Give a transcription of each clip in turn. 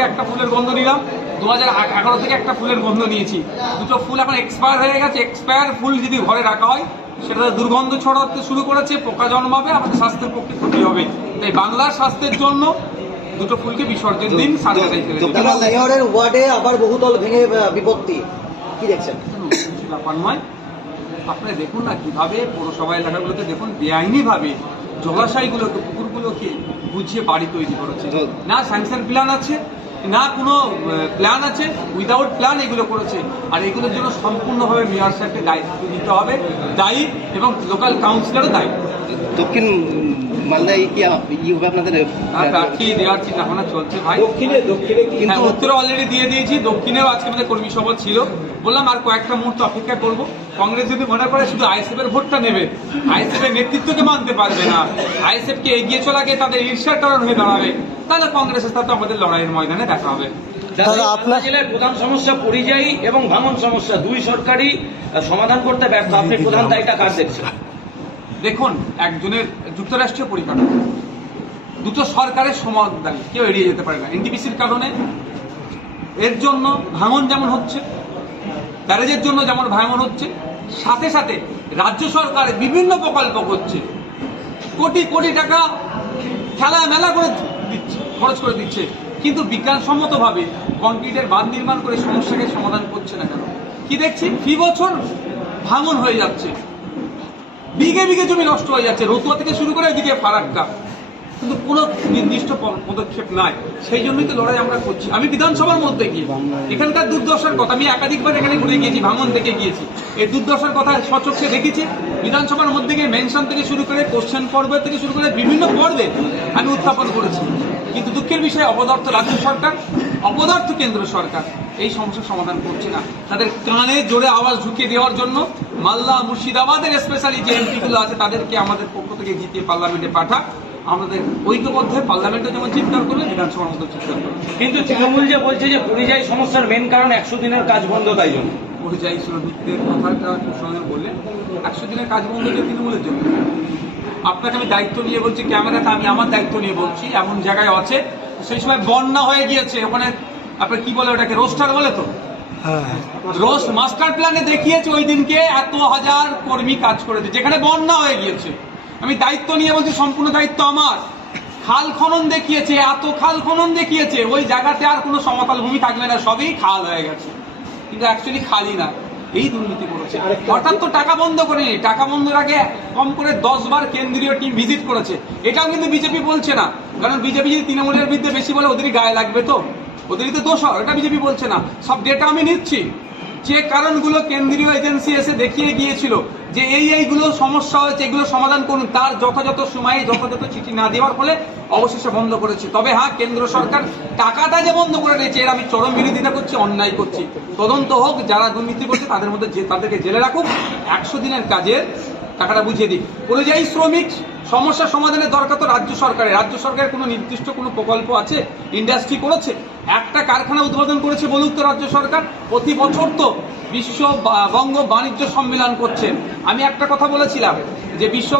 থেকে একটা ফুলের গন্ধ নিলাম, 2011 থেকে একটা ফুলের গন্ধ নিয়েছি। দুটো ফুল এখন এক্সপায়ার হয়ে গেছে। এক্সপায়ার ফুল যদি ঘরে রাখা হয় সেটা দুর্গন্ধ ছড়াতে শুরু করেছে, পোকা জন্মাবে, আমাদের স্বাস্থ্যের পক্ষে ক্ষতি হবে। তাই বাংলার স্বাস্থ্যের জন্য দুটো ফুলকে বিসর্জন দিন। মেয়রের ওয়ার্ডে আবার বহুতল ভেঙে বিপত্তি, কি দেখছেন? ব্যাপার নয়, আপনারা দেখুন না কিভাবে পৌরসভা এলাকাগুলোতে দেখুন বেআইনি ভাবে জলাশয়গুলোকে, পুকুরগুলোকে বুঝিয়ে বাড়ি তৈরি করেছে। না স্যাংশন প্ল্যান আছে, না কোনো প্ল্যান আছে, উইদাউট প্ল্যান এগুলো করেছে। আর এগুলোর জন্য সম্পূর্ণভাবে মেয়র সাহেবকে দায়িত্ব দিতে হবে, দায়ী, এবং লোকাল কাউন্সিলরও দায়ী। দক্ষিণ মালদায় কি হবে আপনাদের প্রার্থী দেওয়ার চিন্তা ভাবনা চলছে ভাই। দক্ষিণে কিন্তু উত্তরে অলরেডি দিয়ে দিয়েছি। দক্ষিণেও আজকে আমাদের কর্মী সভা ছিল, বললাম আর কয়েকটা মুহূর্ত অপেক্ষা করবো। কংগ্রেস যদি মনে করে শুধু আইএসএফ এর ভোটটা নেবে, আইএসএফ এর নেতৃত্বকে মানতে পারবে না, আইএসএফ কে এগিয়ে চলা গিয়ে তাদের ঈর্ষার কারণ হয়ে দাঁড়াবে, তাহলে কংগ্রেসের সাথে আমাদের লড়াইয়ের ময়দানে দেখা হবে। আপনার জেলার প্রধান সমস্যা পরিযায়ী এবং ভাঙন সমস্যা, দুই সরকারই সমাধান করতে ব্যর্থ। আপনি প্রধান দায়িত্ব কার দেখছেন? দেখুন, একজনের যুক্তরাষ্ট্রীয় পরিকাঠামো, দুটো সরকারের সমাধান কেউ এড়িয়ে যেতে পারে না। এনটিপিসির কারণে এর জন্য ভাঙন যেমন হচ্ছে, ব্যারেজের জন্য যেমন ভাঙন হচ্ছে, সাথে সাথে রাজ্য সরকার বিভিন্ন প্রকল্প করছে, কোটি কোটি টাকা খেলা মেলা করে দিচ্ছে, খরচ করে দিচ্ছে, কিন্তু বিজ্ঞানসম্মতভাবে কংক্রিটের বাঁধ নির্মাণ করে সমস্যাকে সমাধান করছে না কেন? কি দেখছি, ফি বছর ভাঙন হয়ে যাচ্ছে, বিঘে বিঘে জমি নষ্ট হয়ে যাচ্ছে, রতুয়া থেকে শুরু করে এদিকে ফারাক্কা, কিন্তু কোনো নির্দিষ্ট পদক্ষেপ নাই। সেই জন্যই তো লড়াই আমরা করছি। আমি বিধানসভার মধ্যে গিয়ে এখানকার দুর্দশার কথা, আমি একাধিকবার এখানে ঘুরে গিয়েছি, ভাঙন থেকে গিয়েছি, এই দুর্দশার কথা স্বচক্ষে দেখেছি। বিধানসভার মধ্যে গিয়ে মেনশন থেকে শুরু করে কোশ্চেন পর্ব থেকে শুরু করে বিভিন্ন পর্বে আমি উত্থাপন করেছি, কিন্তু দুঃখের বিষয়ে অপদার্থ রাজ্য সরকার, অপদার্থ কেন্দ্র সরকার এই সমস্যার সমাধান করছে না। তাদের কানে জোরে আওয়াজ ঢুকিয়ে দেওয়ার জন্য মালদা, মুর্শিদাবাদের স্পেশালি যে এমপিগুলো আছে তাদেরকে আমাদের পক্ষ থেকে জিতিয়ে পার্লামেন্টে পাঠা। আমাদের ঐক্যবদ্ধ পার্লামেন্টে যেমন চিৎকার করবে, বিধানসভার মধ্যে চিৎকার করবে। কিন্তু তৃণমূল যে বলছে যে পরিযায়ী সমস্যার মেন কারণ 100 দিনের কাজ বন্ধ, তাই জন্য পরিযায়ী শ্রমিকদের কথাটা সঙ্গে বললেন, 100 দিনের কাজ বন্ধ যে তৃণমূলের জন্য। আপনাকে আমি দায়িত্ব নিয়ে বলছি, ক্যামেরাতে আমি আমার দায়িত্ব নিয়ে বলছি, এমন জায়গায় আছে সেই সময় বন্যা হয়ে গিয়েছে, ওখানে আপনার কি বলে ওটাকে, রোস্টার বলে তো, রোস্ট মাস্টার প্ল্যানে দেখিয়েছে ওই দিনকে এত হাজার কর্মী কাজ করেছে যেখানে বন্যা হয়ে গিয়েছে। আমি দায়িত্ব নিয়ে বলছি, সম্পূর্ণ দায়িত্ব আমার। খাল খনন দেখিয়েছে, এত খাল খনন দেখিয়েছে, ওই জায়গাতে আর কোনো সমতল ভূমি থাকবে না, সবই খাল হয়ে গেছে, কিন্তু অ্যাকচুয়ালি খালি না, এই দুর্নীতি করেছে। অর্থাৎ তো টাকা বন্ধ করেনি, টাকা বন্ধের আগে কম করে 10 বার কেন্দ্রীয় টিম ভিজিট করেছে। এটাও কিন্তু বিজেপি বলছে না, কারণ বিজেপি যদি তৃণমূলের বিরুদ্ধে বেশি বলে ওদেরই গায়ে লাগবে, তো ওদেরই তো দোষ, এটা বিজেপি বলছে না। সব ডেটা আমি নিচ্ছি, যে কারণগুলো কেন্দ্রীয় এজেন্সি এসে দেখিয়ে গিয়েছিল যে এইগুলো সমস্যা হয়েছে, এগুলো সমাধান করুন, তার যথাযথ সময়ে যথাযথ চিঠি না দেওয়ার ফলে অবশেষে বন্ধ করেছে। তবে হ্যাঁ, কেন্দ্র সরকার টাকাটা যে বন্ধ করে দিয়েছে, এর আমি চরম বিরোধিতা করছি, অন্যায় করছি। তদন্ত হোক, যারা দুর্নীতি করছে তাদের মধ্যে তাদেরকে জেলে রাখুক, 100 দিনের কাজের টাকাটা বুঝিয়ে দিক। পরিযায়ী শ্রমিক সমস্যা সমাধানের দরকার তো রাজ্য সরকারের। রাজ্য সরকারের কোনো নির্দিষ্ট কোনো প্রকল্প আছে? ইন্ডাস্ট্রি করেছে? একটা কারখানা উদ্বোধন করেছে বলুক তো রাজ্য সরকার? প্রতি বছর তো বিশ্ববঙ্গ বাণিজ্য সম্মেলন করছে। আমি একটা কথা বলেছিলাম যে বিশ্ব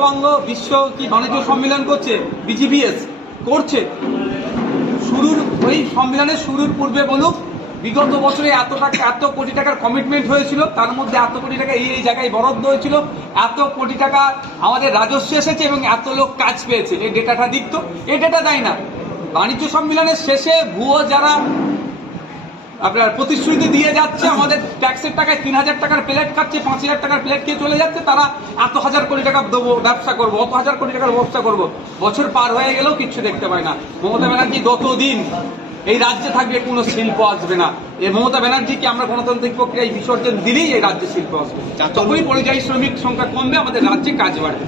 বাণিজ্য সম্মেলন করছে, বিজিবিএস করছে, ওই সম্মেলনের শুরুর পূর্বে বলুক বিগত বছরে এত কোটি টাকার কমিটমেন্ট হয়েছিল, তার মধ্যে এত কোটি টাকা এই জায়গায় বরাদ্দ হয়েছিল, এত কোটি টাকা আমাদের রাজস্ব এসেছে এবং এত লোক কাজ পেয়েছে। এই ডেটাটা দিক তো, এই ডেটা দেয় না। বাণিজ্য সম্মেলনের শেষে ভুয়ো যারা আপনার প্রতিশ্রুতি দিয়ে যাচ্ছে, আমাদের ট্যাক্সের টাকায় 3000 টাকার প্লেট খাচ্ছে, 5000 টাকার প্লেট খেয়ে চলে যাচ্ছে, তারা এত হাজার কোটি টাকা দেবো, ব্যবসা করবো, অত হাজার কোটি টাকার ব্যবসা করবো, বছর পার হয়ে গেলেও কিচ্ছু দেখতে পায় না। মমতা ব্যানার্জি যতদিন এই রাজ্যে থাকবে কোনো শিল্প আসবে না। এই মমতা ব্যানার্জিকে আমরা গণতান্ত্রিক প্রক্রিয়ায় বিসর্জন দিলেই এই রাজ্যে শিল্প আসবে, তখনই পরিযায়ী শ্রমিক সংখ্যা কমবে, আমাদের রাজ্যে কাজ বাড়বে।